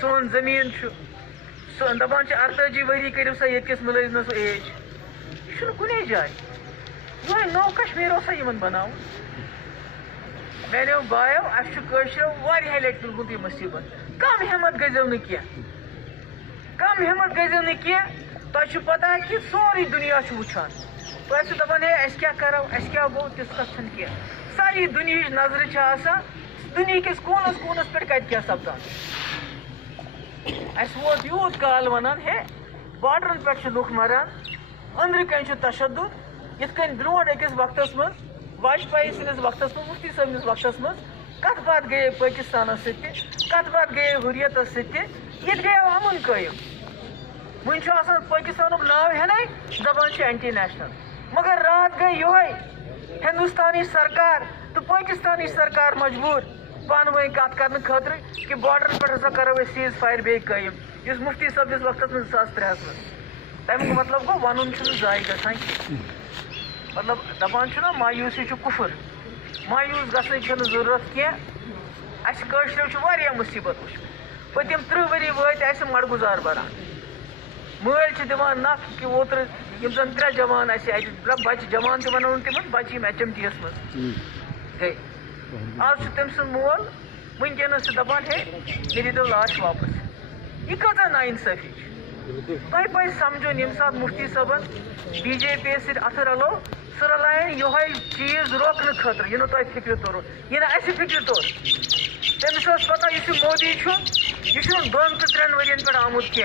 سون زمین دپان ارتجی وری کرو سا یت کس ملازمس ایج یہ کنے جائے یہ نو کشمیر ان بناؤ میانو بایو اہشرو واریاہ لٹہ تلمت یہ مصیبت کم ہمت گزو نا کم ہمت گزو نا تہ پتہ کہ سوری دنیا وچان تھی دپان ہے اس کیا کرو اس کیا گو تس کت کی ساری دنیا نظر آسان دنیا کس کونس کونس پہ کت کیا سپدان اس ووت یوت کال ونان ہے بارڈرن پہ لوگ مران اندر کن تشدد یت کن برو اکس وقتس من واجپائی سندس وقتس من مفتی صاحب وقتس من کت بات گئے پاکستانس کت بات گئے حریتس یہ گیا امن قائم ون پاکستان ناو ہینائی دپان اینٹی نیشنل مگر رات گئی یہ ہندوستانی سرکار تو پاکستانی سرکار مجبور پان ون کت کرنے خاطر کہ بارڈر پہ ہسا کرو سیز فائر بی قائم اس مفتی صاحب وقت میں 2003 من تمیک مطلب گو ون ضائع گھان مطلب دپان مایوسی کفر مایوس گھن ضرورت کی واریاہ مصیبت وچ پتم 30 وری وات مڑ گزار بران مل دان نخ کہ اوتر زن 3 جوان بچہ جوان تہ ونو تمن بچہ ایچ ایم ٹی یس من گئی آج تم سن مول ونکس دپان ہے یہ دیتو لاش واپس یہ کتا نا انصافی تہ پہ سمجھن یم سات مفتی صاحبن بی جے پی ست اتھ رلو سہ رلائن یہ چیز روکنے خاطر یہ تہ فکر تور یہ اس فکر تور تمس پتہ اس مودی یہ 2 تہٕ 3 ورین پہ آمت کی